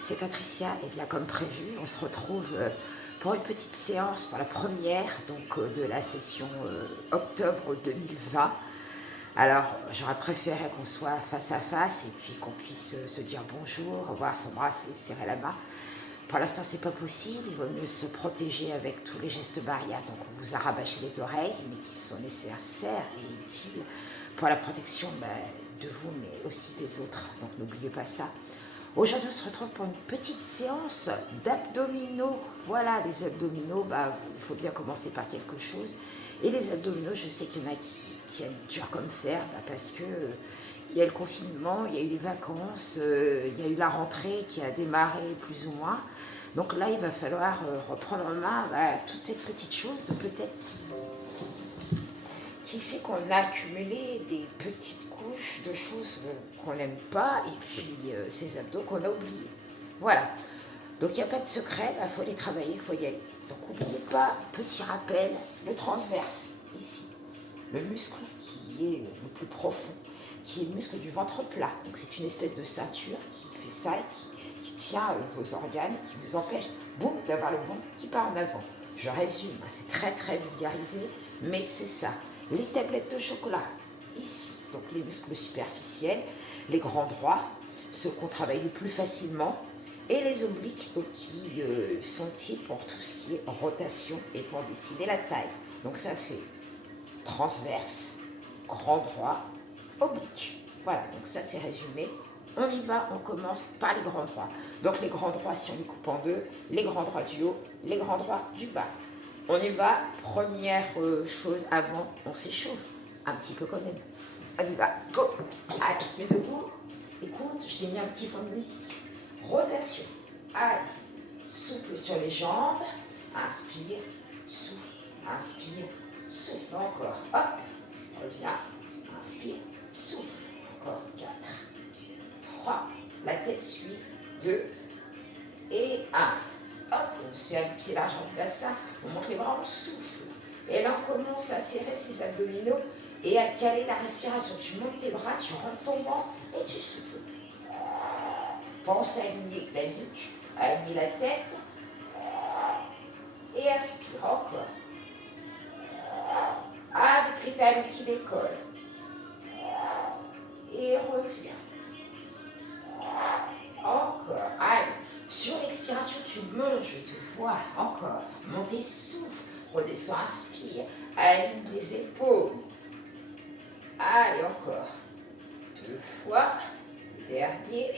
c'est Patricia et bien comme prévu, on se retrouve pour une petite séance, pour la première donc, de la session octobre 2020. Alors j'aurais préféré qu'on soit face à face et puis qu'on puisse se dire bonjour, revoir, s'embrasser, serrer la main. Pour l'instant c'est pas possible, il vaut mieux se protéger avec tous les gestes barrières. Donc on vous a rabâché les oreilles, mais qui sont nécessaires et utiles pour la protection de vous mais aussi des autres. Donc n'oubliez pas ça. Aujourd'hui, on se retrouve pour une petite séance d'abdominaux. Voilà, les abdominaux, il faut bien commencer par quelque chose. Et les abdominaux, je sais qu'il y en a qui tiennent dur comme fer, parce que il y a le confinement, il y a eu les vacances, il y a eu la rentrée qui a démarré plus ou moins. Donc là, il va falloir reprendre en main toutes ces petites choses, peut-être qui fait qu'on a accumulé des petites couches de choses qu'on n'aime pas et puis ces abdos qu'on a oubliés. Voilà. Donc il n'y a pas de secret, il faut les travailler, il faut y aller. Donc n'oubliez pas, petit rappel, le transverse, ici. Le muscle qui est le plus profond, qui est le muscle du ventre plat. Donc c'est une espèce de ceinture qui fait ça et qui tient vos organes, qui vous empêche, boum, d'avoir le ventre qui part en avant. Je résume, c'est très très vulgarisé, mais c'est ça. Les tablettes de chocolat, ici, donc les muscles superficiels, les grands droits, ceux qu'on travaille le plus facilement, et les obliques, donc, qui sont utiles pour tout ce qui est rotation et pour décider la taille. Donc ça fait transverse, grand droit, oblique. Voilà, donc ça c'est résumé. On y va, on commence par les grands droits. Donc les grands droits, si on les coupe en deux, les grands droits du haut, les grands droits du bas. On y va, première chose avant, on s'échauffe, un petit peu quand même. On y va, go. Allez, on se met debout. Écoute, je t'ai mis un petit fond de musique. Rotation. Allez, souffle sur les jambes. Inspire, souffle, inspire, souffle. Encore, hop, reviens. Inspire, souffle. Encore 4, 3, la tête suit, 2 et 1. Hop, on serre le pied large du bassin, on monte les bras, on souffle. Et là, on commence à serrer ses abdominaux et à caler la respiration. Tu montes tes bras, tu rentres ton ventre et tu souffles. Pense à aligner la nuque, à aligner la tête. Et aspire encore. Avec les talons qui décollent. Et reviens. Encore. Allez. Sur l'expiration, tu montes, je te vois. Encore. Montez, souffle. Redescends, inspire. Aligne les épaules. Allez, encore. 2 fois. Dernier.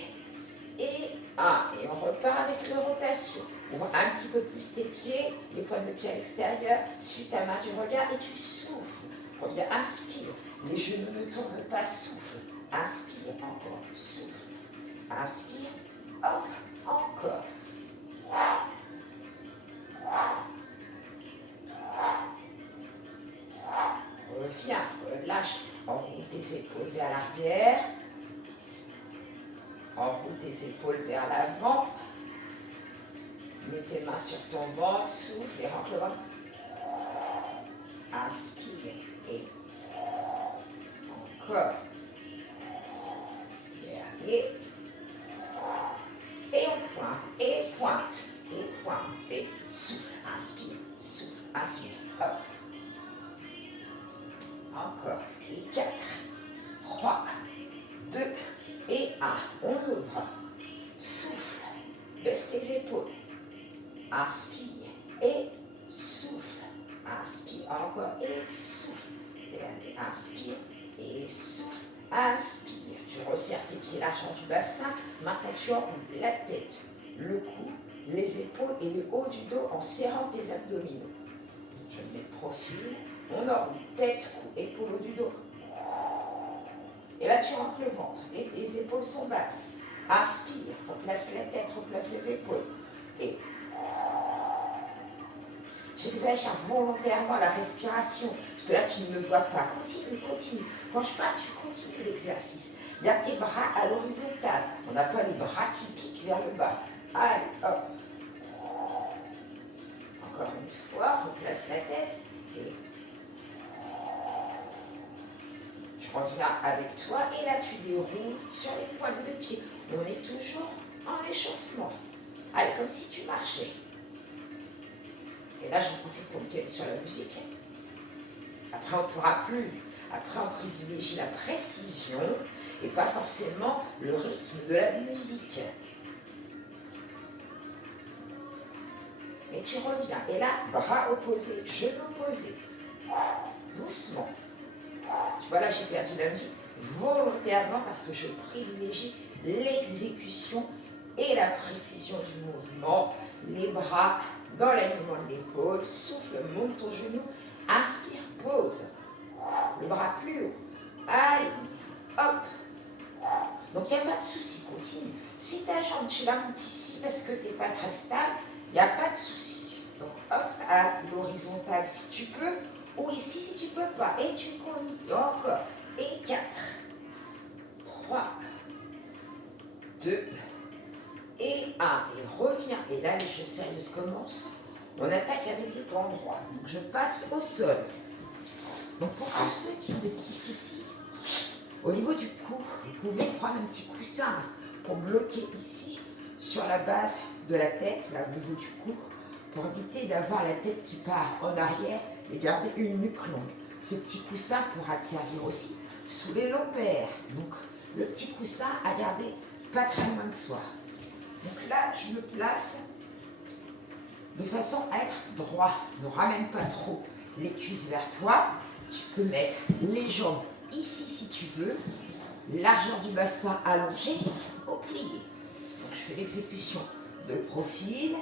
Et 1. Et on repart avec le rotation. Ouvre un petit peu plus tes pieds, les pointes de pied à l'extérieur. Suis ta main du regard et tu souffles. Reviens, inspire. Les genoux ne tournent pas, souffle. Inspire, encore. Souffle. Inspire. Hop. Encore. Reviens, relâche. Enroule tes épaules vers l'arrière. Enroule tes épaules vers l'avant. Mets tes mains sur ton ventre, souffle et rentre le ventre. Inspire et encore. Dernier. Et on pointe, et pointe, et pointe, et souffle, inspire, hop. Encore, et 4, 3, 2, et 1. On ouvre, souffle, baisse tes épaules, inspire, et souffle, inspire, encore, et souffle. Dernier, inspire, et souffle, inspire. Tu resserres tes pieds larges du bassin. Maintenant, tu enroules la tête, le cou, les épaules et le haut du dos en serrant tes abdominaux. Je me mets de profil. On enroule tête, cou, épaules, haut du dos. Et là, tu rentres le ventre. Les épaules sont basses. Inspire. Replace la tête, replace les épaules. Et j'exagère volontairement la respiration. Parce que là, tu ne me vois pas. Continue, continue. Quand je parle, tu continues l'exercice. Garde tes bras à l'horizontale. On n'a pas les bras qui piquent vers le bas. Allez, hop. Encore une fois, replace la tête. Et je reviens avec toi. Et là, tu déroules sur les pointes de pied. On est toujours en échauffement. Allez, comme si tu marchais. Et là, j'en profite pour me caler sur la musique. Après, on ne pourra plus. Après, on privilégie la précision et pas forcément le rythme de la musique. Et tu reviens. Et là, bras opposés, genoux opposés. Doucement. Tu vois, là, j'ai perdu la musique volontairement parce que je privilégie l'exécution et la précision du mouvement. Les bras dans l'alignement de l'épaule. Souffle, monte ton genou. Inspire, pose. Le bras plus haut. Allez, hop. Donc, il n'y a pas de souci, continue. Si ta jambe, tu la montes ici parce que tu n'es pas très stable, il n'y a pas de souci. Donc, hop, à l'horizontale si tu peux, ou ici si tu ne peux pas. Et tu continues encore. Et 4, 3, 2, et 1. Et reviens. Et là, les choses sérieuses commencent. On attaque avec les points droits. Donc, je passe au sol. Donc, pour tous ceux qui ont des petits soucis, au niveau du cou, vous pouvez prendre un petit coussin pour bloquer ici, sur la base de la tête, là au niveau du cou, pour éviter d'avoir la tête qui part en arrière et garder une nuque longue. Ce petit coussin pourra te servir aussi sous les lombaires. Donc, le petit coussin à garder pas très loin de soi. Donc là, je me place de façon à être droit. Ne ramène pas trop les cuisses vers toi. Tu peux mettre les jambes ici si tu veux. Largeur du bassin allongé au plié. Donc je fais l'exécution de profil.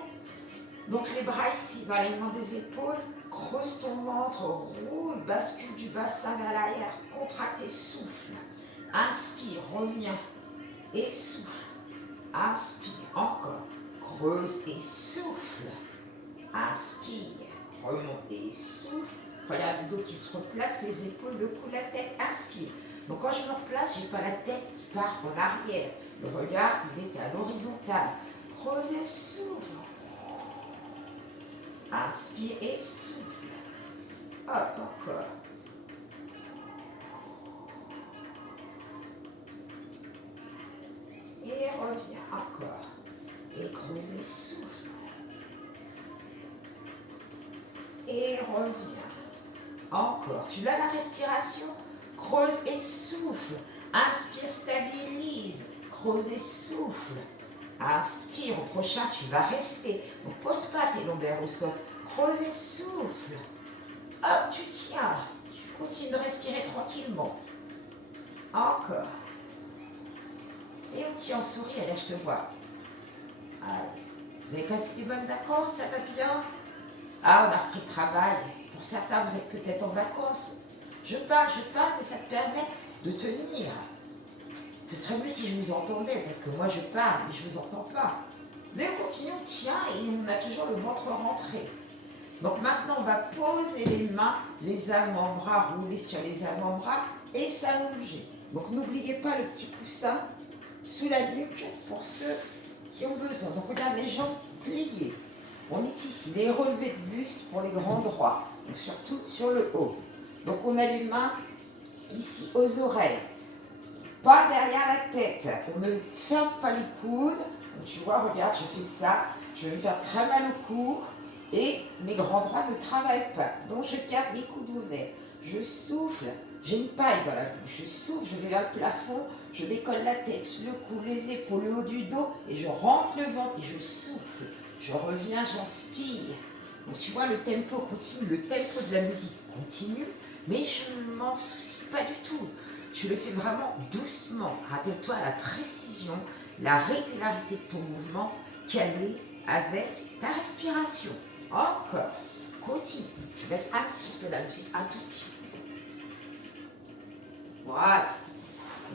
Donc les bras ici dans l'alignement des épaules. Creuse ton ventre, roule, bascule du bassin vers l'arrière. Contracte et souffle. Inspire, reviens et souffle. Inspire, encore. Creuse et souffle. Inspire, remonte et souffle. Regarde le dos qui se replace, les épaules, le cou, la tête. Inspire. Donc quand je me replace, je n'ai pas la tête qui part en arrière. Le regard, il est à l'horizontale. Creuse et souffle. Inspire et souffle. Hop, encore. Et reviens, encore. Et creuse et souffle. Et reviens. Encore. Tu l'as la respiration? Creuse et souffle. Inspire, stabilise. Creuse et souffle. Inspire. Au prochain, tu vas rester. Ne pose pas tes lombaires au sol. Creuse et souffle. Hop, tu tiens. Tu continues de respirer tranquillement. Encore. Et on tient en sourire. Là, je te vois. Allez. Vous avez passé des bonnes vacances? Ça va bien? Ah, on a repris le travail. Pour certains, vous êtes peut-être en vacances. Je parle, mais ça te permet de tenir. Ce serait mieux si je vous entendais, parce que moi je parle, mais je ne vous entends pas. Mais on continue, on tient et on a toujours le ventre rentré. Donc maintenant, on va poser les mains, les avant-bras, rouler sur les avant-bras et s'allonger. Donc n'oubliez pas le petit coussin sous la nuque pour ceux qui ont besoin. Donc regarde les jambes pliées. On est ici, les relevés de buste pour les grands droits, donc surtout sur le haut. Donc on a les mains ici aux oreilles, pas derrière la tête. On ne ferme pas les coudes. Donc tu vois, regarde, je fais ça. Je vais me faire très mal au cou et mes grands droits ne travaillent pas. Donc je garde mes coudes ouverts. Je souffle. J'ai une paille dans la bouche. Je souffle, je vais vers le plafond. Je décolle la tête, le cou, les épaules, le haut du dos et je rentre le ventre et je souffle. Je reviens, j'inspire. Donc tu vois, le tempo continue, le tempo de la musique continue, mais je ne m'en soucie pas du tout. Tu le fais vraiment doucement. Rappelle-toi la précision, la régularité de ton mouvement calée avec ta respiration. Encore. Continue. Je baisse un petit peu la musique, un tout petit peu. Voilà.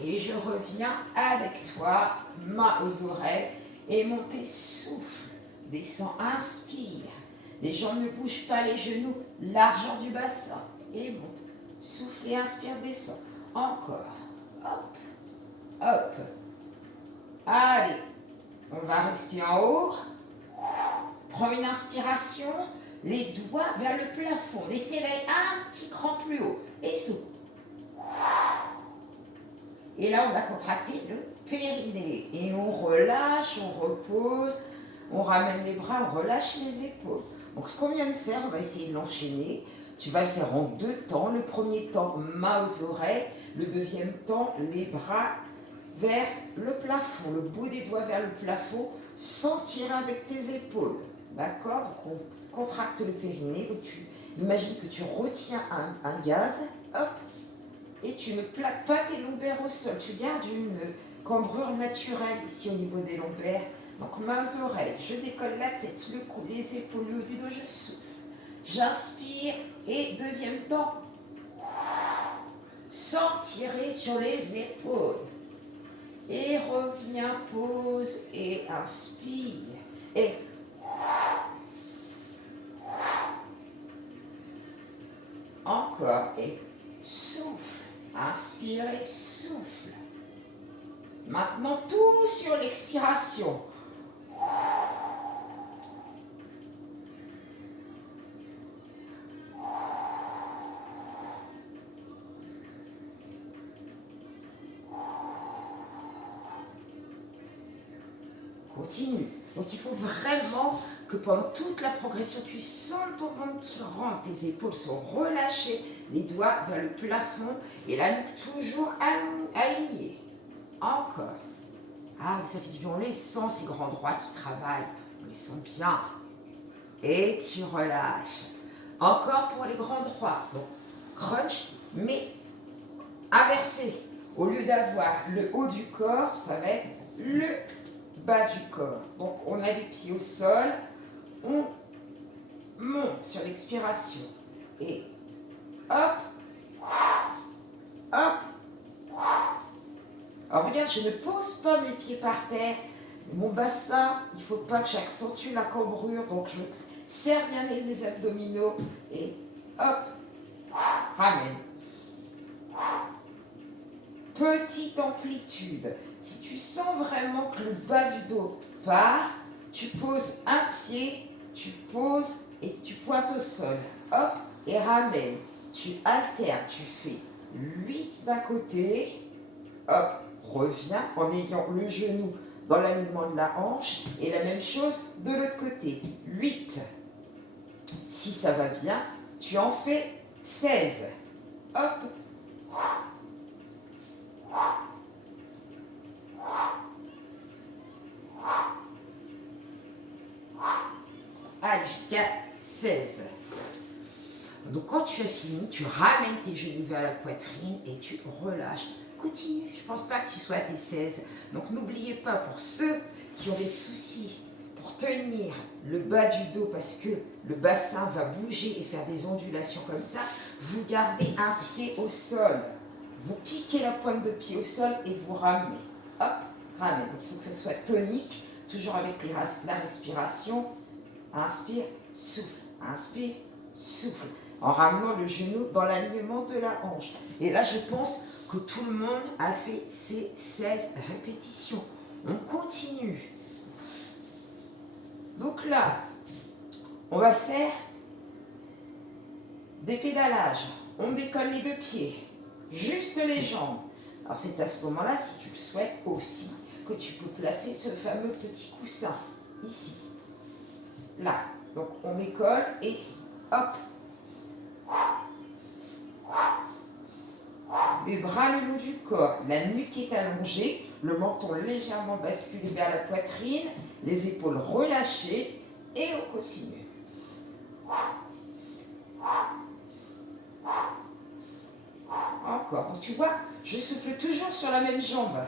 Et je reviens avec toi, main aux oreilles, et montez, souffle. Descends, inspire. Les jambes ne bougent pas, les genoux, largeur du bassin. Et monte. Souffle et inspire, descends. Encore. Hop. Hop. Allez. On va rester en haut. Prends une inspiration. Les doigts vers le plafond. Laissez l'air un petit cran plus haut. Et souffle. Et là, on va contracter le périnée. Et on relâche, on repose, on ramène les bras, on relâche les épaules. Donc ce qu'on vient de faire, on va essayer de l'enchaîner. Tu vas le faire en 2 temps. Le premier temps, main aux oreilles. Le deuxième temps, les bras vers le plafond, le bout des doigts vers le plafond, sans tirer avec tes épaules. D'accord? Donc on contracte le périnée. Donc imagine que tu retiens un gaz, hop, et tu ne plaques pas tes lombaires au sol. Tu gardes une cambrure naturelle ici au niveau des lombaires. Donc mains aux oreilles, je décolle la tête, le cou, les épaules, le haut du dos, je souffle. J'inspire et deuxième temps, sans tirer sur les épaules. Et reviens, pause et inspire. Et encore et souffle. Inspire et souffle. Maintenant tout sur l'expiration. Continue. Donc il faut vraiment que pendant toute la progression, tu sentes ton ventre qui rentre, tes épaules sont relâchées, les doigts vers le plafond et la nuque toujours alignée. Encore. Ah, ça fait du bien, on les sent ces grands droits qui travaillent, on les sent bien. Et tu relâches. Encore pour les grands droits. Donc crunch, mais inversé. Au lieu d'avoir le haut du corps, ça va être le bas du corps. Donc on a les pieds au sol, on monte sur l'expiration et hop, hop. Alors regarde, je ne pose pas mes pieds par terre. Mon bassin, il ne faut pas que j'accentue la cambrure, donc je serre bien les abdominaux et hop, ramène. Petite amplitude. Si tu sens vraiment que le bas du dos part, tu poses un pied, tu poses et tu pointes au sol. Hop, et ramène. Tu alternes, tu fais 8 d'un côté. Hop, reviens en ayant le genou dans l'alignement de la hanche. Et la même chose de l'autre côté. 8. Si ça va bien, tu en fais 16. Hop. Allez, jusqu'à 16. Donc quand tu as fini, tu ramènes tes genoux vers la poitrine et tu relâches. Continue, je ne pense pas que tu sois à tes 16. Donc n'oubliez pas, pour ceux qui ont des soucis pour tenir le bas du dos parce que le bassin va bouger et faire des ondulations comme ça, vous gardez un pied au sol. Vous piquez la pointe de pied au sol et vous ramenez. Hop, ramène. Donc il faut que ça soit tonique, toujours avec la respiration. Inspire, souffle, inspire, souffle. En ramenant le genou dans l'alignement de la hanche. Et là, je pense que tout le monde a fait ces 16 répétitions. On continue. Donc là, on va faire des pédalages. On décolle les 2 pieds, juste les jambes. Alors c'est à ce moment-là, si tu le souhaites aussi, que tu peux placer ce fameux petit coussin ici. Là, donc on décolle et hop. Les bras le long du corps, la nuque est allongée, le menton légèrement basculé vers la poitrine, les épaules relâchées et on continue. Encore, donc tu vois, je souffle toujours sur la même jambe.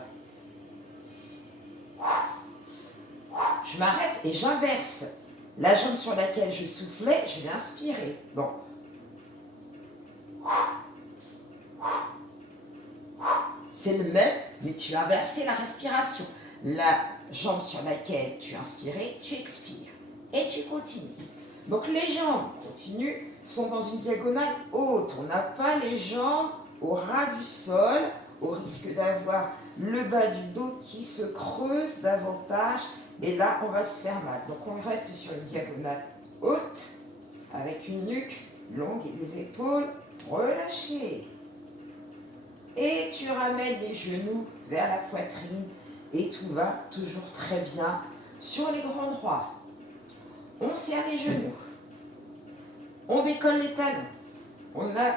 Je m'arrête et j'inverse. La jambe sur laquelle je soufflais, je vais inspirer. Donc, c'est le même, mais tu as inversé la respiration. La jambe sur laquelle tu inspirais, tu expires. Et tu continues. Donc les jambes continuent, sont dans une diagonale haute. On n'a pas les jambes au ras du sol, au risque d'avoir le bas du dos qui se creuse davantage. Et là, on va se faire mal. Donc, on reste sur une diagonale haute, avec une nuque longue et des épaules relâchées. Et tu ramènes les genoux vers la poitrine et tout va toujours très bien sur les grands droits. On serre les genoux. On décolle les talons. On a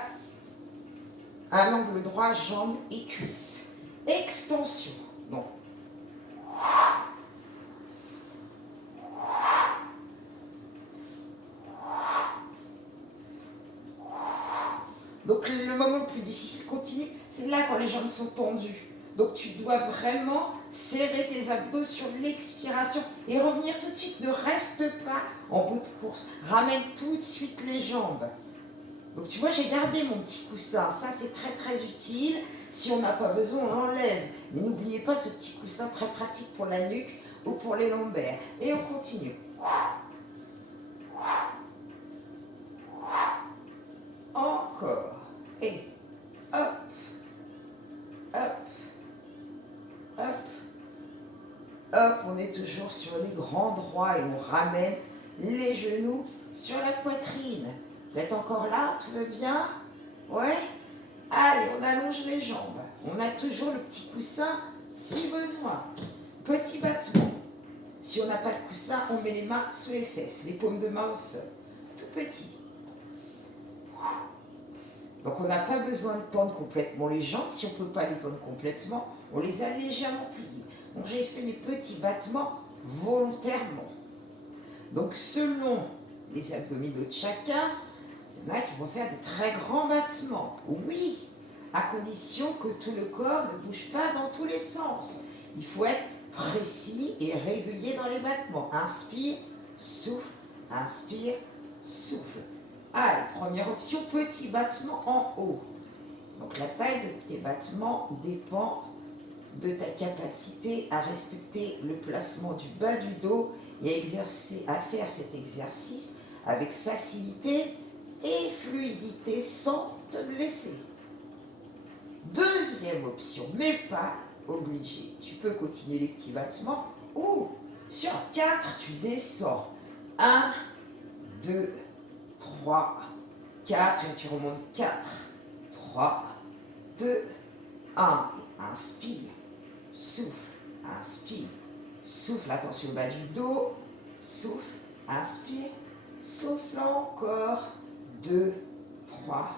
un angle droit, jambes et cuisses. Extension. Donc, le moment le plus difficile continue, c'est là quand les jambes sont tendues. Donc tu dois vraiment serrer tes abdos sur l'expiration et revenir tout de suite. Ne reste pas en bout de course. Ramène tout de suite les jambes. Donc tu vois, j'ai gardé mon petit coussin. Ça, c'est très très utile. Si on n'a pas besoin, on l'enlève. Mais n'oubliez pas ce petit coussin très pratique pour la nuque ou pour les lombaires. Et on continue. Encore. Et hop, hop, hop, hop. On est toujours sur les grands droits et on ramène les genoux sur la poitrine. Vous êtes encore là? Tout va bien? Ouais? Allez, on allonge les jambes. On a toujours le petit coussin si besoin. Petit battement. Si on n'a pas de coussin, on met les mains sous les fesses, les paumes de main au sol. Tout petit. Donc on n'a pas besoin de tendre complètement les jambes. Si on ne peut pas les tendre complètement, on les a légèrement pliées. Donc j'ai fait des petits battements volontairement. Donc selon les abdominaux de chacun, il y en a qui vont faire de très grands battements. Oui, à condition que tout le corps ne bouge pas dans tous les sens. Il faut être précis et régulier dans les battements. Inspire, souffle, inspire, souffle. Allez, première option, petit battement en haut. Donc la taille de tes battements dépend de ta capacité à respecter le placement du bas du dos et à faire cet exercice avec facilité et fluidité sans te blesser. Deuxième option, mais pas obligé. Tu peux continuer les petits battements ou sur 4, tu descends. 1, 2, 3, 4 et tu remontes 4, 3, 2, 1. Inspire, souffle, inspire, souffle, attention au bas du dos, souffle, inspire, souffle encore, 2, 3,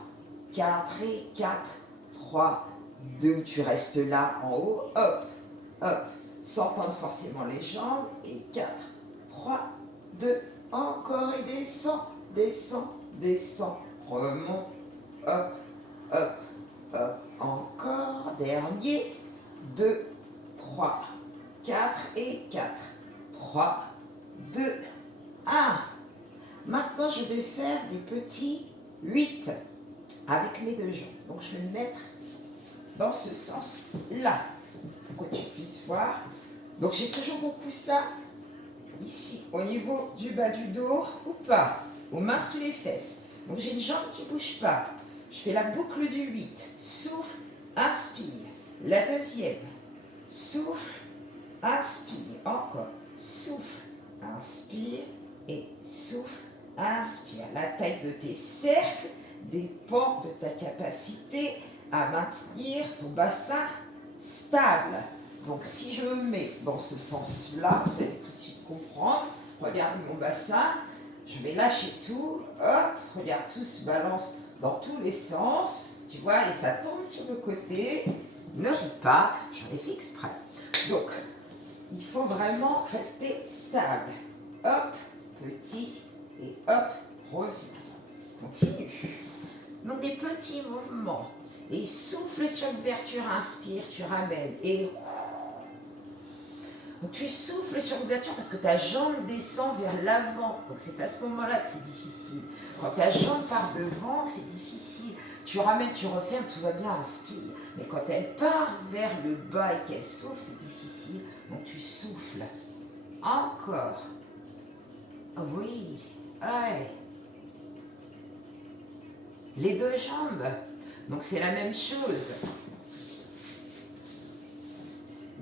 4 et 4, 3, 2, tu restes là en haut, hop, hop, sans tendre forcément les jambes, et 4, 3, 2, encore et descend, descend, descend, remonte, hop, hop, hop, encore, dernier, 2, 3, 4 et 4, 3, 2, 1. Maintenant, je vais faire des petits 8 avec mes deux jambes. Donc, je vais me mettre dans ce sens-là, pour que tu puisses voir. Donc, j'ai toujours mon coussin ici, au niveau du bas du dos, ou pas, aux mains sous les fesses. Donc, j'ai une jambe qui ne bouge pas. Je fais la boucle du 8. Souffle, inspire. La deuxième. Souffle, inspire. Encore. Souffle, inspire. Et souffle, inspire. La taille de tes cercles dépend de ta capacité à maintenir ton bassin stable. Donc si je me mets dans ce sens-là, vous allez tout de suite comprendre. Regardez mon bassin, je vais lâcher tout. Hop, regarde, tout se balance dans tous les sens. Tu vois, et ça tombe sur le côté. Ne ris pas, j'en ai fait exprès. Donc, il faut vraiment rester stable. Hop, petit, et hop, reviens. Continue. Donc des petits mouvements. Et souffle sur l'ouverture, inspire, tu ramènes. Et donc tu souffles sur l'ouverture parce que ta jambe descend vers l'avant. Donc c'est à ce moment-là que c'est difficile. Quand ta jambe part devant, c'est difficile. Tu ramènes, tu refermes, tout va bien, inspire. Mais quand elle part vers le bas et qu'elle souffle, c'est difficile. Donc tu souffles. Encore. Oh oui. Allez. Les deux jambes. Donc c'est la même chose.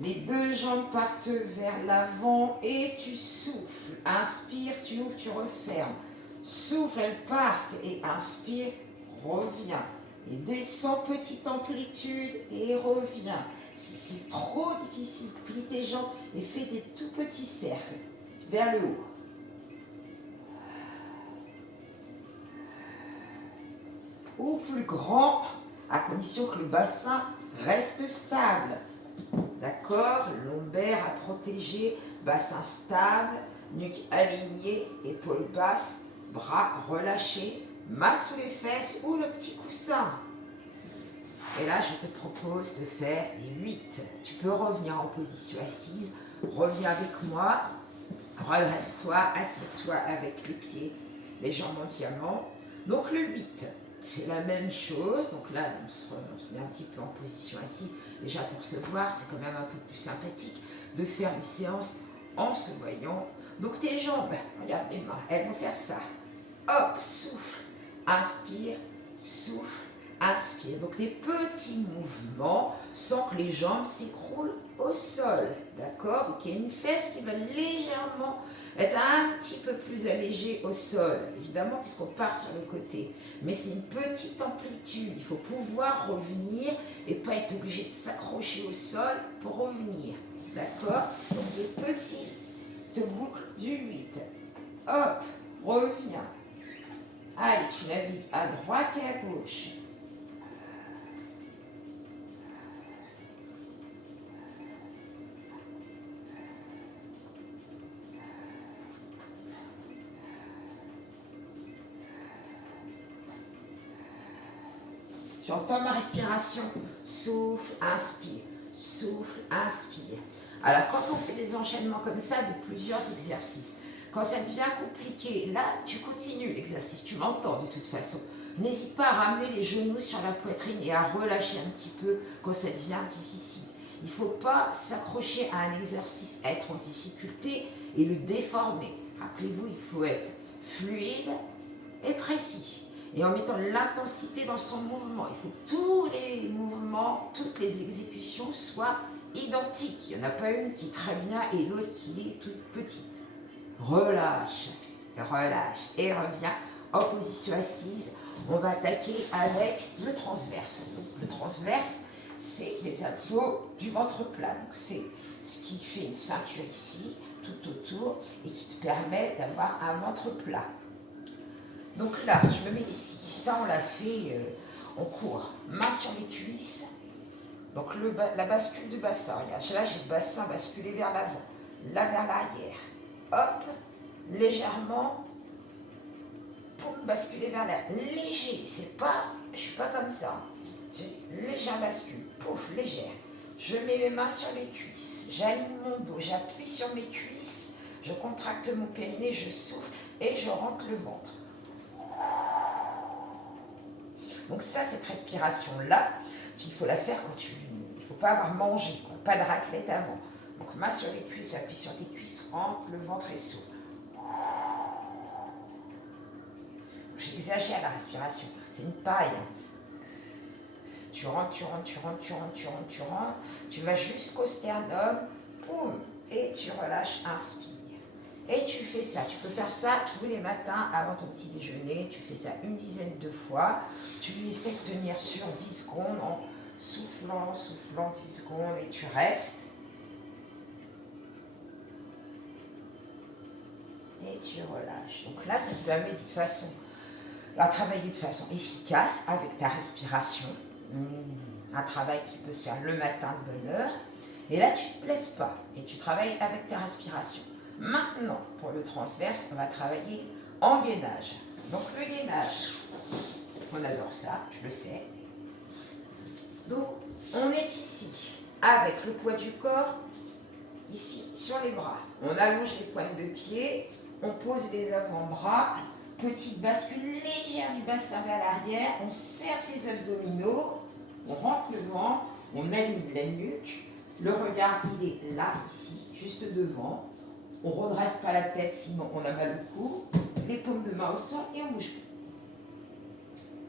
Les deux jambes partent vers l'avant et tu souffles. Inspire, tu ouvres, tu refermes. Souffle, elles partent et inspire, reviens. Et descends, petite amplitude et reviens. Si c'est trop difficile, plie tes jambes et fais des tout petits cercles. vers le haut. Ou plus grand, à condition que le bassin reste stable. D'accord? Lombaire à protéger, bassin stable, nuque alignée, épaules basses, bras relâchés, main sous les fesses ou le petit coussin. Et là, je te propose de faire les 8. Tu peux revenir en position assise. Reviens avec moi. Redresse-toi, assieds-toi avec les pieds, les jambes entièrement. Donc le 8, c'est la même chose. Donc là, on se met un petit peu en position assise. Déjà pour se voir, c'est quand même un peu plus sympathique de faire une séance en se voyant. Donc tes jambes, regarde mes mains, elles vont faire ça. Hop, souffle, inspire, souffle, inspire. Donc des petits mouvements sans que les jambes s'écroulent au sol. D'accord? Donc il y a une fesse qui va légèrement être un petit peu plus allégée au sol. Évidemment, puisqu'on part sur le côté. Mais c'est une petite amplitude. Il faut pouvoir revenir et pas être obligé de s'accrocher au sol pour revenir. D'accord? Donc des petites boucles du 8. Hop, reviens. Allez, tu navigues à droite et à gauche. J'entends ma respiration. Souffle, inspire. Souffle, inspire. Alors, quand on fait des enchaînements comme ça de plusieurs exercices, quand ça devient compliqué, là, tu continues l'exercice. Tu m'entends de toute façon. N'hésite pas à ramener les genoux sur la poitrine et à relâcher un petit peu quand ça devient difficile. Il ne faut pas s'accrocher à un exercice, être en difficulté et le déformer. Rappelez-vous, il faut être fluide et précis. Et en mettant l'intensité dans son mouvement. Il faut que tous les mouvements, toutes les exécutions soient identiques. Il n'y en a pas une qui est très bien et l'autre qui est toute petite. Relâche, relâche et reviens en position assise. On va attaquer avec le transverse. Donc, le transverse, c'est les abdos du ventre plat. Donc c'est ce qui fait une ceinture ici, tout autour, et qui te permet d'avoir un ventre plat. Donc là, je me mets ici. Ça, on l'a fait, on court. Main sur les cuisses. Donc la bascule du bassin. Regarde, là, j'ai le bassin basculé vers l'avant. Là, vers l'arrière. Hop, légèrement, pour basculer vers l'arrière. Léger, c'est pas, je suis pas comme ça. J'ai légère bascule, pouf, légère. Je mets mes mains sur les cuisses. J'aligne mon dos, j'appuie sur mes cuisses. Je contracte mon périnée, je souffle et je rentre le ventre. Donc ça, cette respiration-là, il faut la faire quand il ne faut pas avoir mangé, quoi, pas de raclette avant. Donc main sur les cuisses, appuie sur tes cuisses, rentre le ventre et souffle. J'exagère la respiration, c'est une paille. Tu rentres, tu rentres, tu rentres, tu rentres, tu rentres, tu rentres, tu vas jusqu'au sternum, boum, et tu relâches, inspire. Et tu fais ça, tu peux faire ça tous les matins avant ton petit déjeuner, tu fais ça une dizaine de fois, tu essaies de tenir sur 10 secondes en soufflant, soufflant 10 secondes et tu restes. Et tu relâches. Donc là, ça te permet à travailler de façon efficace avec ta respiration. Un travail qui peut se faire le matin de bonne heure. Et là, tu ne te blesses pas et tu travailles avec ta respiration. Maintenant, pour le transverse, on va travailler en gainage. Donc le gainage, on adore ça, je le sais. Donc on est ici, avec le poids du corps, ici sur les bras. On allonge les pointes de pied, on pose les avant-bras, petite bascule légère du bassin vers l'arrière, on serre ses abdominaux, on rentre le ventre, on aligne la nuque, le regard il est là, ici, juste devant. On ne redresse pas la tête, sinon on a mal au cou. Les paumes de main au sol et on bouge plus.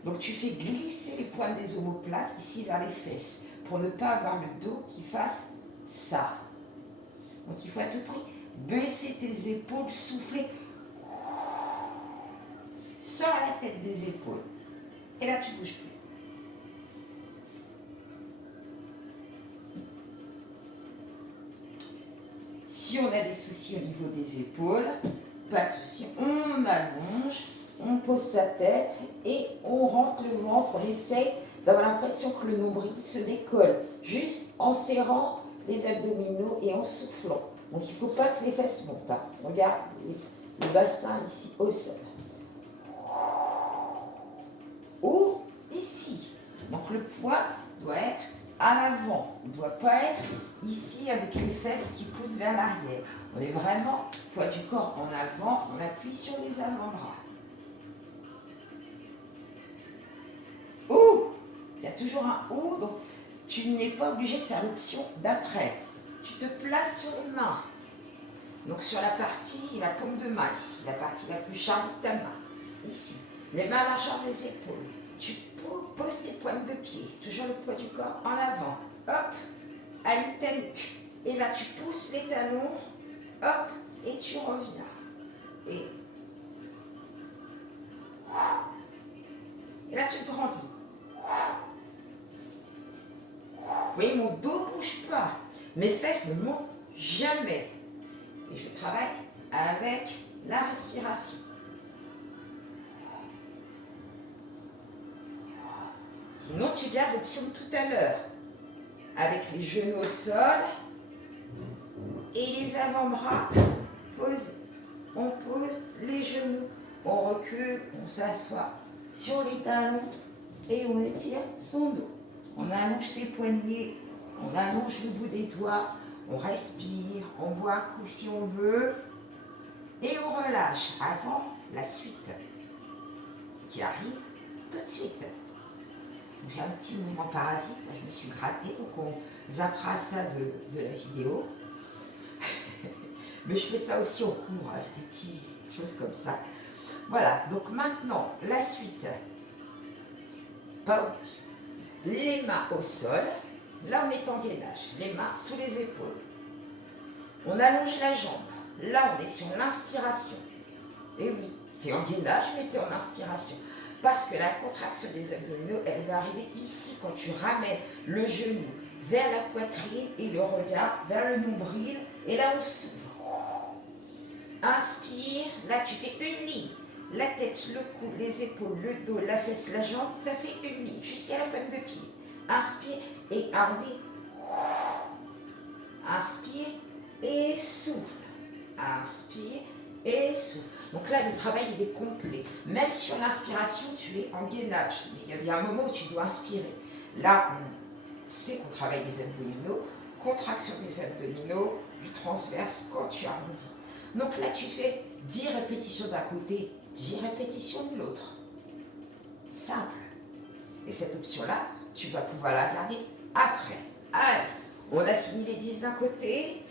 Donc tu fais glisser les pointes des omoplates ici vers les fesses pour ne pas avoir le dos qui fasse ça. Donc il faut à tout prix baisser tes épaules, souffler. Sors la tête des épaules. Et là tu ne bouges plus. Si on on a des soucis au niveau des épaules, pas de souci, on allonge, on pose sa tête et on rentre le ventre, on essaye d'avoir l'impression que le nombril se décolle, juste en serrant les abdominaux et en soufflant. Donc il ne faut pas que les fesses montent. Hein. Regarde le bassin ici au sol. Ou ici. Donc le poids doit être à l'avant. Il ne doit pas être ici avec les fesses qui poussent vers l'arrière. On est vraiment poids du corps en avant, on appuie sur les avant-bras. Ou, il y a toujours un ou, donc tu n'es pas obligé de faire l'option d'après. Tu te places sur les mains. Donc sur la paume de main ici, la partie la plus charnue de ta main, ici. Les mains à la largeur des épaules. Tu poses tes pointes de pied, toujours le poids du corps en avant. Hop, aligne ta nuque. Et là tu pousses les talons, hop, et tu reviens. Et là tu grandis. Vous voyez, mon dos ne bouge pas. Mes fesses ne montent jamais. Et je travaille avec la respiration. Sinon, tu gardes l'option de tout à l'heure. Avec les genoux au sol et les avant-bras posés. On pose les genoux, on recule, on s'assoit sur les talons et on étire son dos. On allonge ses poignets, on allonge le bout des doigts, on respire, on boit un coup si on veut et on relâche avant la suite qui arrive tout de suite. J'ai un petit mouvement parasite, je me suis grattée, donc on zappera ça de la vidéo. Mais je fais ça aussi au cours, des petites choses comme ça. Voilà, donc maintenant, la suite. Pause. Les mains au sol. Là, on est en gainage. Les mains sous les épaules. On allonge la jambe. Là, on est sur l'inspiration. Et oui, tu es en gainage, mais tu es en inspiration. Parce que la contraction des abdominaux, elle va arriver ici quand tu ramènes le genou vers la poitrine et le regard vers le nombril. Et là, on s'ouvre. Inspire. Là, tu fais une ligne. La tête, le cou, les épaules, le dos, la fesse, la jambe, ça fait une ligne jusqu'à la pointe de pied. Inspire et arrondis. Inspire et souffle. Inspire et souffle. Donc là, le travail, il est complet. Même sur l'inspiration, tu es en gainage. Mais il y a bien un moment où tu dois inspirer. Là, on sait qu'on travaille les abdominaux. Contraction des abdominaux, du transverse quand tu arrondis. Donc là, tu fais 10 répétitions d'un côté, 10 répétitions de l'autre. Simple. Et cette option-là, tu vas pouvoir la garder après. Allez, on a fini les 10 d'un côté,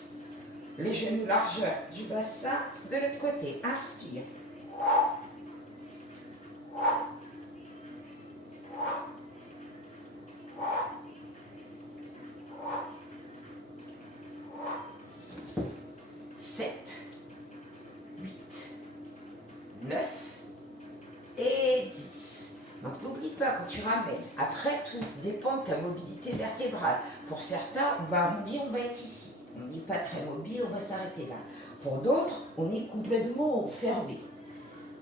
les genoux largeur du bassin de l'autre côté. Inspire. Quand tu ramènes, après tout dépend de ta mobilité vertébrale. Pour certains, on va arrondir, on va être ici. On n'est pas très mobile, on va s'arrêter là. Pour d'autres, on est complètement fermé.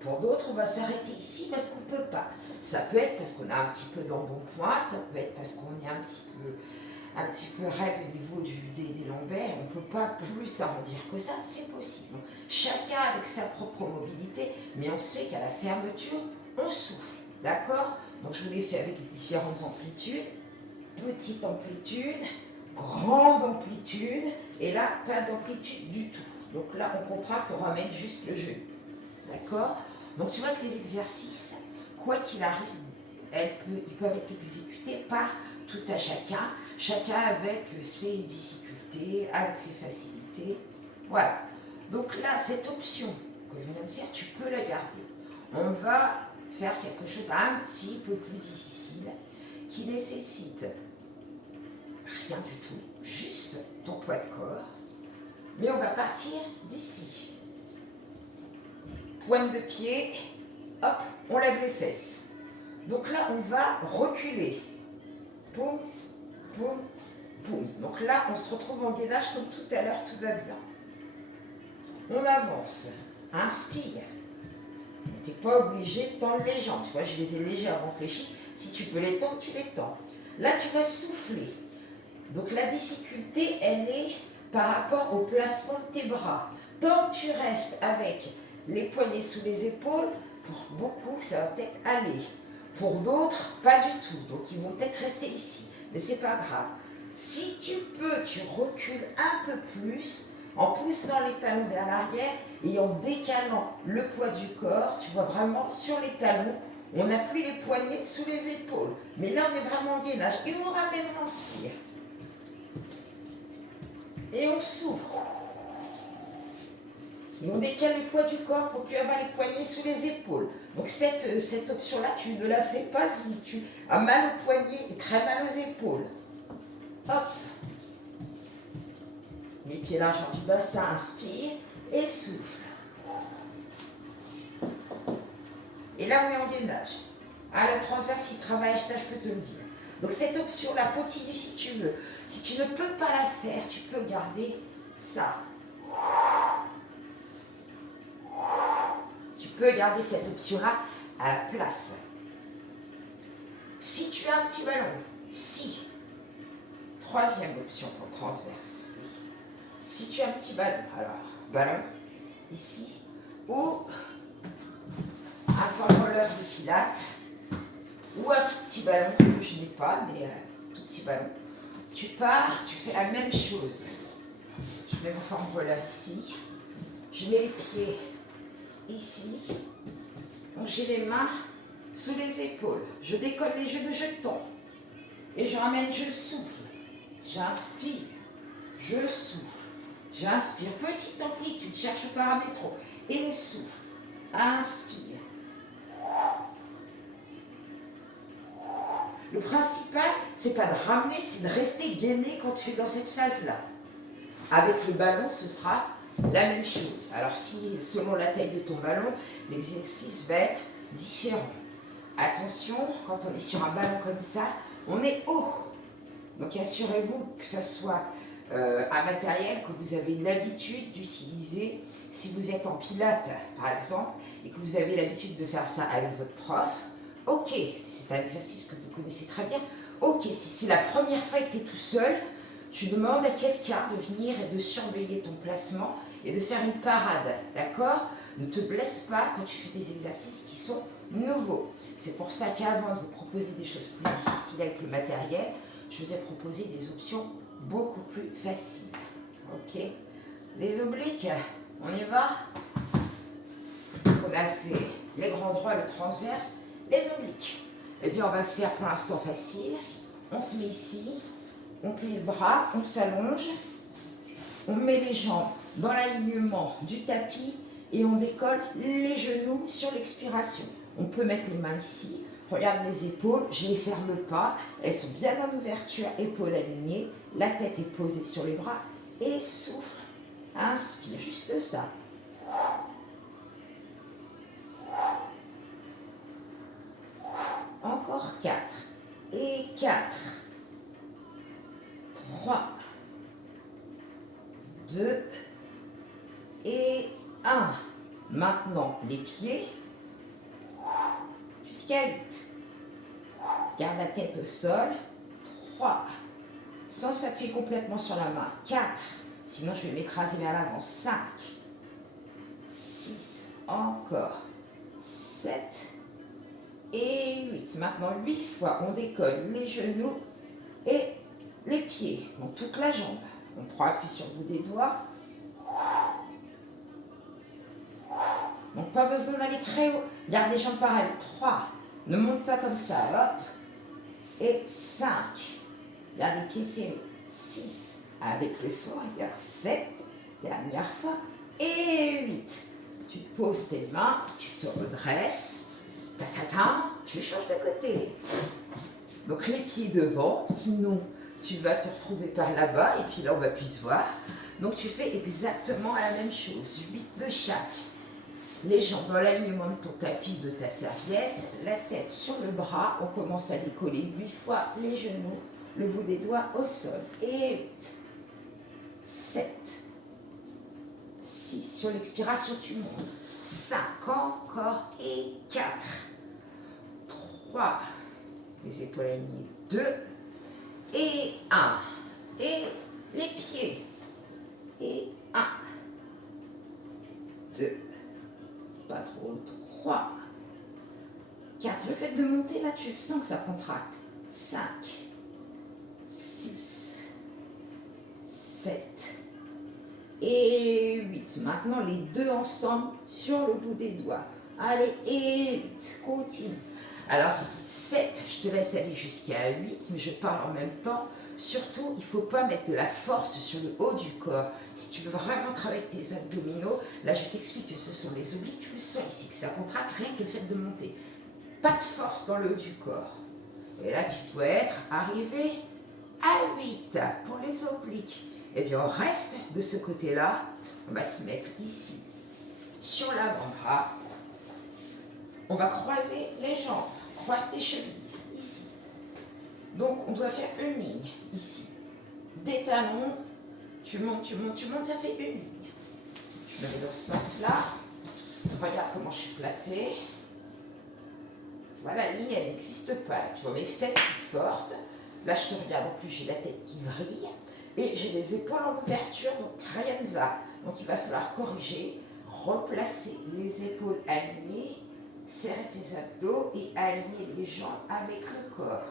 Pour d'autres, on va s'arrêter ici parce qu'on ne peut pas. Ça peut être parce qu'on a un petit peu d'embonpoint, ça peut être parce qu'on est un petit peu raide au niveau des lombaires. On ne peut pas plus s'arrondir que ça, c'est possible. Donc, chacun avec sa propre mobilité, mais on sait qu'à la fermeture, on souffle. D'accord ? Donc je vous l'ai fait avec différentes amplitudes, petite amplitude, grande amplitude, et là, pas d'amplitude du tout. Donc là, on contracte, on ramène juste le genou. D'accord ? Donc tu vois que les exercices, quoi qu'il arrive, ils peuvent être exécutés par tout à chacun avec ses difficultés, avec ses facilités. Voilà. Donc là, cette option que je viens de faire, tu peux la garder. On va faire quelque chose d'un petit peu plus difficile qui nécessite rien du tout, juste ton poids de corps. Mais on va partir d'ici. Pointe de pied, hop, on lève les fesses. Donc là, on va reculer. Poum, poum, poum. Donc là, on se retrouve en gainage comme tout à l'heure, tout va bien. On avance. Inspire. Tu n'es pas obligé de tendre les jambes. Tu vois, je les ai légèrement fléchies. Si tu peux les tendre, tu les tends. Là, tu vas souffler. Donc la difficulté, elle est par rapport au placement de tes bras. Tant que tu restes avec les poignets sous les épaules, pour beaucoup, ça va peut-être aller. Pour d'autres, pas du tout. Donc ils vont peut-être rester ici. Mais c'est pas grave. Si tu peux, tu recules un peu plus en poussant les talons vers l'arrière et en décalant le poids du corps. Tu vois vraiment sur les talons, on n'a plus les poignets sous les épaules. Mais là, on est vraiment en gainage. Et on ramène, on inspire. Et on s'ouvre. Et on décale le poids du corps pour plus avoir les poignets sous les épaules. Donc cette option-là, tu ne la fais pas si tu as mal au poignet et très mal aux épaules. Hop. Les pieds largeur du bassin, inspire et souffle. Et là, on est en gainage. Ah, le transverse, il travaille, ça, je peux te le dire. Donc cette option-là, continue si tu veux. Si tu ne peux pas la faire, tu peux garder ça. Tu peux garder cette option-là à la place. Si tu as un petit ballon, si. Troisième option pour transverse. Oui. Si tu as un petit ballon, alors, ballon, ici, ou un foam roller de pilates, ou un tout petit ballon que je n'ai pas, mais un tout petit ballon. Tu pars, tu fais la même chose. Je mets mon foam roller ici, je mets les pieds ici, donc j'ai les mains sous les épaules, je décolle les genoux, je tombe, et je ramène, je souffle, j'inspire, je souffle, j'inspire, petite amplitude, cherche pas à mettre trop, et souffle, inspire. Le principal, c'est pas de ramener, c'est de rester gainé quand tu es dans cette phase-là. Avec le ballon, ce sera la même chose. Alors si, selon la taille de ton ballon, l'exercice va être différent. Attention, quand on est sur un ballon comme ça, on est haut. Donc assurez-vous que ce soit un matériel que vous avez l'habitude d'utiliser. Si vous êtes en pilates, par exemple, et que vous avez l'habitude de faire ça avec votre prof, ok, c'est un exercice que vous connaissez très bien. Ok, si c'est la première fois que tu es tout seul, tu demandes à quelqu'un de venir et de surveiller ton placement et de faire une parade, d'accord? Ne te blesse pas quand tu fais des exercices qui sont nouveaux. C'est pour ça qu'avant de vous proposer des choses plus difficiles avec le matériel, je vous ai proposé des options beaucoup plus faciles. Ok? Les obliques, on y va? On a fait les grands droits, le transverse, les obliques. Et bien on va faire pour l'instant facile. On se met ici, on plie le bras, on s'allonge, on met les jambes dans l'alignement du tapis et on décolle les genoux sur l'expiration. On peut mettre les mains ici. Regarde mes épaules, je ne les ferme pas. Elles sont bien en ouverture, épaules alignées. La tête est posée sur les bras et souffle. Inspire, juste ça. Encore 4. Et 4. 3. 2. Et 1. Maintenant, les pieds jusqu'à 8. Garde la tête au sol. 3. Sans s'appuyer complètement sur la main. 4. Sinon, je vais m'écraser vers l'avant. 5. 6. Encore. 7. Et 8. Maintenant, 8 fois, on décolle les genoux et les pieds. Donc, toute la jambe. On prend appui sur le bout des doigts. Donc, pas besoin d'aller très haut. Garde les jambes parallèles. 3. Ne monte pas comme ça. Hop. Et 5. Garde les pieds serrés. 6. Avec le sourire. 7. Dernière fois. Et 8. Tu poses tes mains. Tu te redresses. Tata, tu changes de côté. Donc, les pieds devant. Sinon, tu vas te retrouver par là-bas. Et puis là, on va plus se voir. Donc, tu fais exactement la même chose. 8 de chaque. Les jambes dans l'alignement de ton tapis, de ta serviette, la tête sur le bras, on commence à décoller 8 fois les genoux, le bout des doigts au sol. Et 8, 7, 6. Sur l'expiration, tu montes. 5, encore. Et 4. 3. Les épaules alignées. 2. Et 1. Et les pieds. Et 1. 2. Pas trop. 3. 4. Le fait de monter, là, tu sens que ça contracte. 5. 6. 7. Et 8. Maintenant, les deux ensemble sur le bout des doigts. Allez, et 8. Continue. Alors, 7, je te laisse aller jusqu'à 8, mais je parle en même temps. Surtout, il ne faut pas mettre de la force sur le haut du corps. Si tu veux vraiment travailler tes abdominaux, là, je t'explique que ce sont les obliques. Tu le sens ici, que ça contracte rien que le fait de monter. Pas de force dans le haut du corps. Et là, tu dois être arrivé à 8 pour les obliques. Et bien, on reste de ce côté-là. On va se mettre ici, sur l'avant-bras. On va croiser les jambes. Croise tes chevilles, ici. Donc, on doit faire une ligne, ici. Des talons, tu montes, tu montes, tu montes, ça fait une ligne. Je me mets dans ce sens-là. Regarde comment je suis placée. Voilà, la ligne, elle n'existe pas. Tu vois mes fesses qui sortent. Là, je te regarde, en plus, j'ai la tête qui vrille. Et j'ai les épaules en ouverture, donc rien ne va. Donc, il va falloir corriger, replacer les épaules alignées, serrer tes abdos et aligner les jambes avec le corps.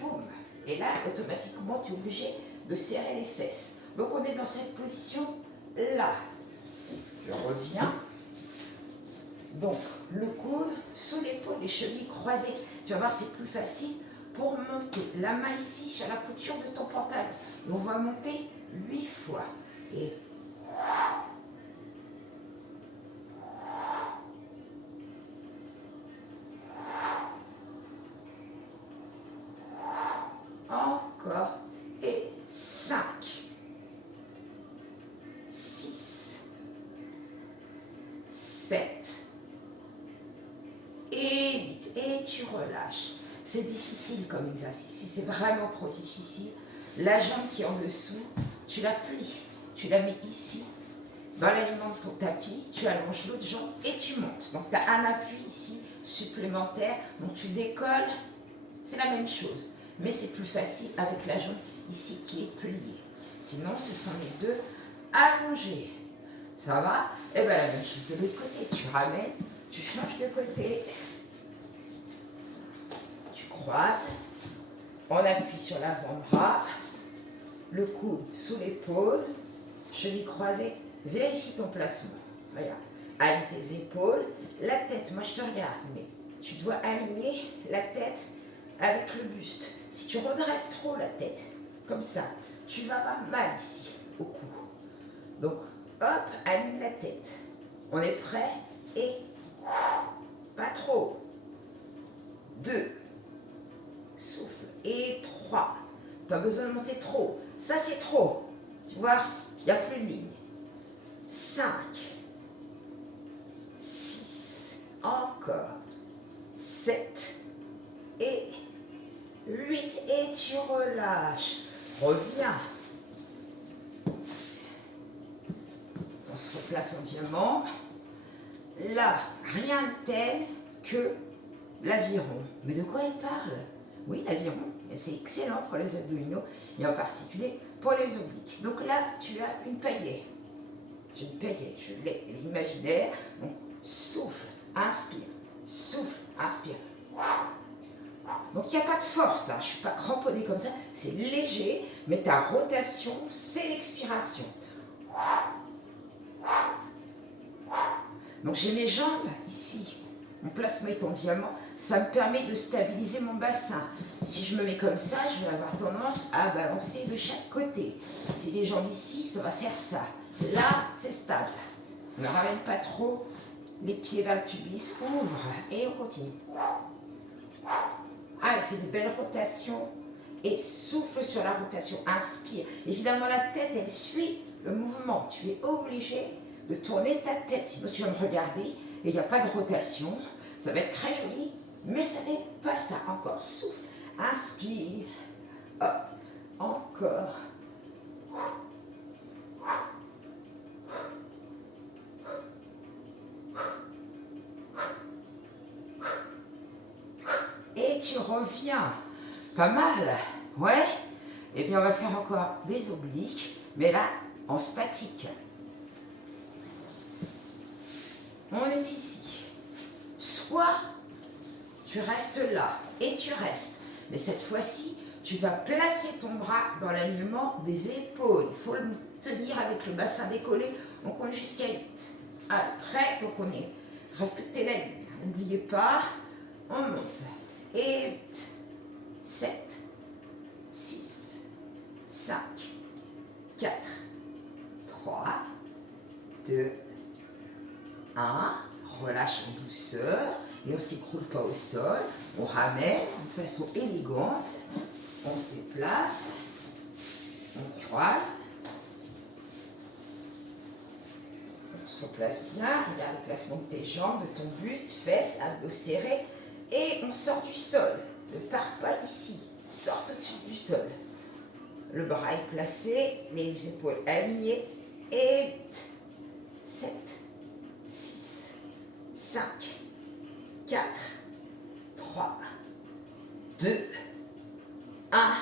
Boum. Et là, automatiquement, tu es obligé de serrer les fesses. Donc, on est dans cette position-là. Je reviens. Donc, le coude sous l'épaule, les chevilles croisées. Tu vas voir, c'est plus facile pour monter. La main ici sur la couture de ton pantalon. Et on va monter 8 fois. Et encore. Et 5. 6. 7. Et 8. Et tu relâches. C'est difficile comme exercice. Si c'est vraiment trop difficile, la jambe qui est en dessous, tu la plies. Tu la mets ici, dans l'alignement de ton tapis, tu allonges l'autre jambe et tu montes. Donc tu as un appui ici supplémentaire. Donc tu décolles, c'est la même chose. Mais c'est plus facile avec la jambe ici qui est pliée. Sinon, ce sont les deux allongés. Ça va? Et bien la même chose de l'autre côté. Tu ramènes, tu changes de côté. Tu croises. On appuie sur l'avant-bras. Le coude sous l'épaule. Cheville croisée. Vérifie ton placement. Regarde. Aligne tes épaules. La tête, moi je te regarde, mais tu dois aligner la tête avec le buste. Si tu redresses trop la tête, comme ça, tu vas avoir mal ici, au cou. Donc, hop, aligne la tête. On est prêt et pas trop. 2. Souffle. Et 3. Pas besoin de monter trop. Ça, c'est trop. Tu vois, il n'y a plus de ligne. 5. 6. Encore. 7. Et 8. Et tu relâches. Reviens. On se replace en diamant. Là, rien de tel que l'aviron. Mais de quoi elle parle? Oui, l'aviron, c'est excellent pour les abdominaux et en particulier pour les obliques. Donc là, tu as une pagaie. J'ai une pagaie, je l'ai, elle est imaginaire. Donc, souffle, inspire, souffle, inspire. Donc, il n'y a pas de force, hein. Je ne suis pas cramponnée comme ça, c'est léger, mais ta rotation, c'est l'expiration. Donc, j'ai mes jambes ici. Mon placement est en diamant, ça me permet de stabiliser mon bassin. Si je me mets comme ça, je vais avoir tendance à balancer de chaque côté. Si les jambes ici, ça va faire ça. Là, c'est stable. On ne ramène pas trop les pieds vers le pubis. Ouvre et on continue. Allez, fais de belles rotations et souffle sur la rotation. Inspire. Évidemment, la tête, elle suit le mouvement. Tu es obligé de tourner ta tête, sinon tu vas me regarder et il n'y a pas de rotation. Ça va être très joli, mais ça n'est pas ça. Encore, souffle, inspire, hop, encore. tu reviens. Pas mal, ouais. Et bien on va faire encore des obliques, mais là en statique. On est ici. Soit tu restes là et tu restes, mais cette fois-ci, tu vas placer ton bras dans l'alignement des épaules. Il faut le tenir avec le bassin décollé. On compte jusqu'à 8. Allez, prêt, donc on est. Respectez la ligne. N'oubliez pas, on monte. Et 8, 7, 6, 5, 4, 3, 2, 1. Relâche en douceur et on ne s'écroule pas au sol. On ramène de façon élégante. On se déplace. On croise. On se replace bien. Regarde le placement de tes jambes, de ton buste, fesses, abdos serrés. Et on sort du sol. Ne pars pas ici. Sort au-dessus du sol. Le bras est placé, les épaules alignées. Et 7, 6, 5, 4, 3, 2, 1.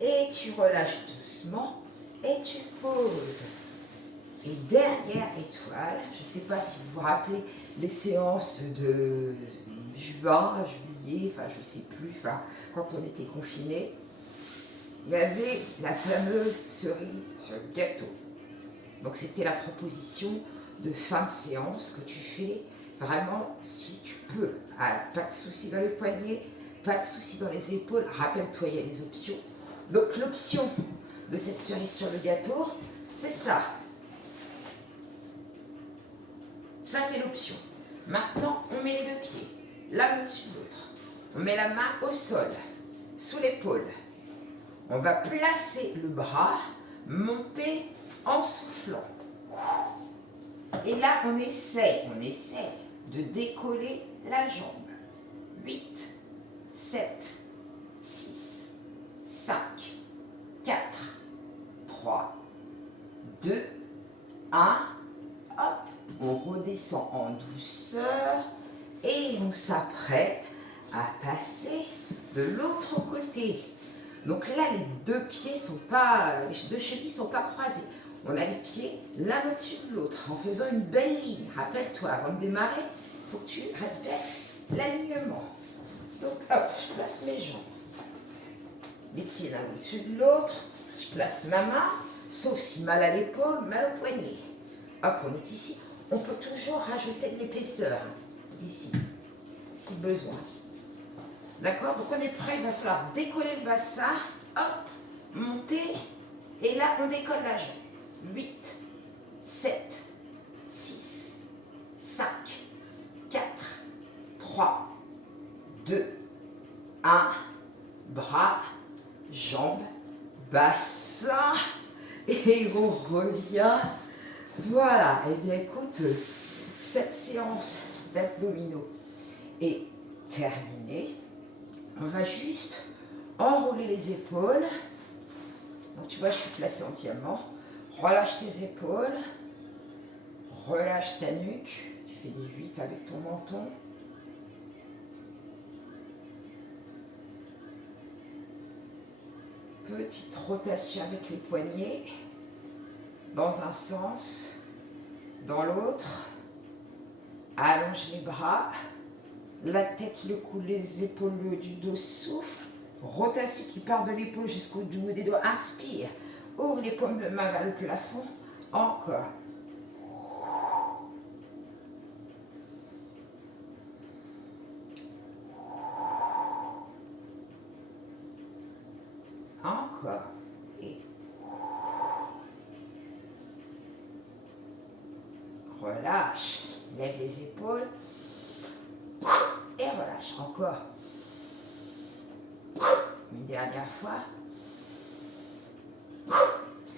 Et tu relâches doucement et tu poses. Et dernière étoile, je ne sais pas si vous vous rappelez les séances de juin, juillet, enfin je ne sais plus, enfin quand on était confinés, il y avait la fameuse cerise sur le gâteau. Donc c'était la proposition de fin de séance que tu fais vraiment si tu peux. Ah, pas de souci dans les poignets, pas de souci dans les épaules. Rappelle-toi, il y a des options. Donc l'option de cette cerise sur le gâteau, c'est ça. Ça c'est l'option. Maintenant, on met les deux pieds, l'un au-dessus de l'autre. On met la main au sol, sous l'épaule. On va placer le bras, monter en soufflant. Et là, on essaie de décoller la jambe. 8, 7, 6, 5, 4, 3, 2, 1. Hop, on redescend en douceur et on s'apprête à passer de l'autre côté. Donc là, les deux chevilles sont pas croisées. On a les pieds l'un au-dessus de l'autre en faisant une belle ligne. Rappelle-toi, avant de démarrer, il faut que tu respectes l'alignement. Donc hop, je place mes jambes. Les pieds l'un au-dessus de l'autre. Je place ma main, sauf si mal à l'épaule, mal au poignet. Hop, on est ici. On peut toujours rajouter de l'épaisseur, ici, si besoin. D'accord? Donc on est prêt, il va falloir décoller le bassin, hop, monter, et là on décolle la jambe. 8, 7, 6, 5, 4, 3, 2, 1, bras, jambes, bassin, et on revient. Voilà, et bien écoute, cette séance d'abdominaux est terminée. On va juste enrouler les épaules. Donc tu vois, je suis placée en diamant. Relâche tes épaules. Relâche ta nuque. Tu fais des 8 avec ton menton. Petite rotation avec les poignets. Dans un sens, dans l'autre. Allonge les bras. La tête, le cou, les épaules, le haut du dos, souffle. Rotation qui part de l'épaule jusqu'au bout des doigts. Inspire. Ouvre les paumes de main vers le plafond. Encore. Encore. Et relâche. Lève les épaules. Et relâche. Encore. Une dernière fois.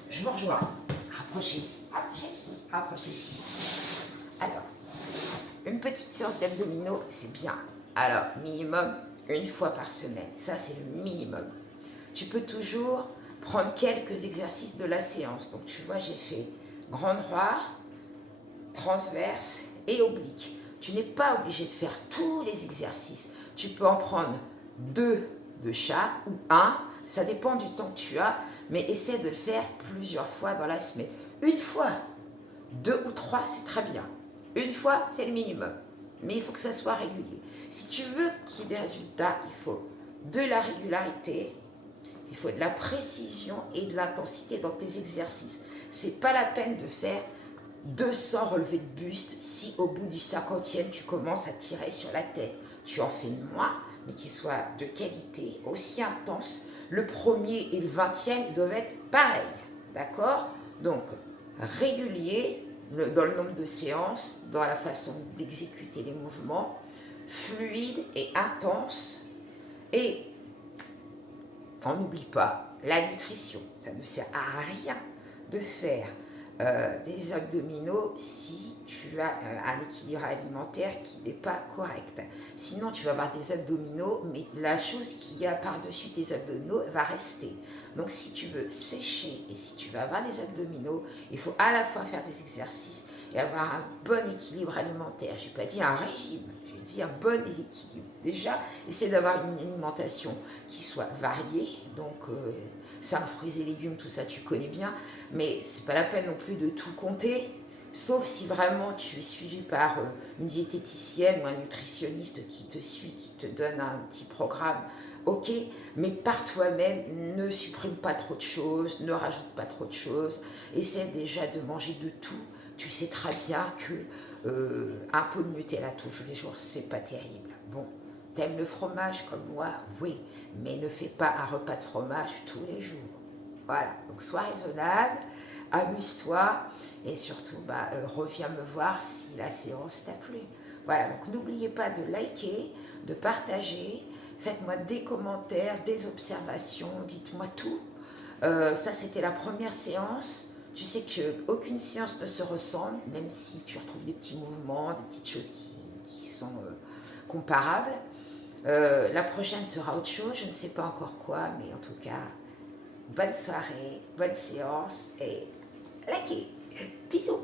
Je vous rejoins. Rapprochez, rapprochez, rapprochez. Alors, une petite séance d'abdominaux, c'est bien. Alors, minimum une fois par semaine. Ça, c'est le minimum. Tu peux toujours prendre quelques exercices de la séance. Donc, tu vois, j'ai fait grand droit, transverse et oblique. Tu n'es pas obligé de faire tous les exercices. Tu peux en prendre 2 de chaque ou un, ça dépend du temps que tu as, mais essaie de le faire plusieurs fois dans la semaine. Une fois, 2 ou 3, c'est très bien. Une fois, c'est le minimum, mais il faut que ça soit régulier. Si tu veux qu'il y ait des résultats, il faut de la régularité, il faut de la précision et de l'intensité dans tes exercices. C'est pas la peine de faire 200 relevés de buste si au bout du 50e, tu commences à tirer sur la tête. Tu en fais moins, mais qui soient de qualité, aussi intense. Le premier et le 20e, ils doivent être pareils. D'accord? Donc, régulier dans le nombre de séances, dans la façon d'exécuter les mouvements, fluide et intense. Et on n'oublie pas la nutrition. Ça ne sert à rien de faire des abdominaux si tu as un équilibre alimentaire qui n'est pas correct. Sinon, tu vas avoir des abdominaux, mais la chose qu'il y a par-dessus tes abdominaux va rester. Donc, si tu veux sécher et si tu veux avoir des abdominaux, il faut à la fois faire des exercices et avoir un bon équilibre alimentaire. Je n'ai pas dit un régime, j'ai dit un bon équilibre. Déjà, essaie d'avoir une alimentation qui soit variée, donc 5 fruits et légumes, tout ça tu connais bien, mais c'est pas la peine non plus de tout compter, sauf si vraiment tu es suivi par une diététicienne ou un nutritionniste qui te suit, qui te donne un petit programme, ok, mais par toi-même, ne supprime pas trop de choses, ne rajoute pas trop de choses, essaie déjà de manger de tout. Tu sais très bien que un pot de Nutella tous les jours, c'est pas terrible. Bon, t'aimes le fromage comme moi? Oui, mais ne fais pas un repas de fromage tous les jours. Voilà, donc sois raisonnable, amuse-toi et surtout reviens me voir si la séance t'a plu. Voilà, donc n'oubliez pas de liker, de partager, faites-moi des commentaires, des observations, dites-moi tout. Ça c'était la première séance. Tu sais qu'aucune séance ne se ressemble, même si tu retrouves des petits mouvements, des petites choses qui sont comparables. La prochaine sera autre chose, je ne sais pas encore quoi, mais en tout cas, bonne soirée, bonne séance et likez. Bisous.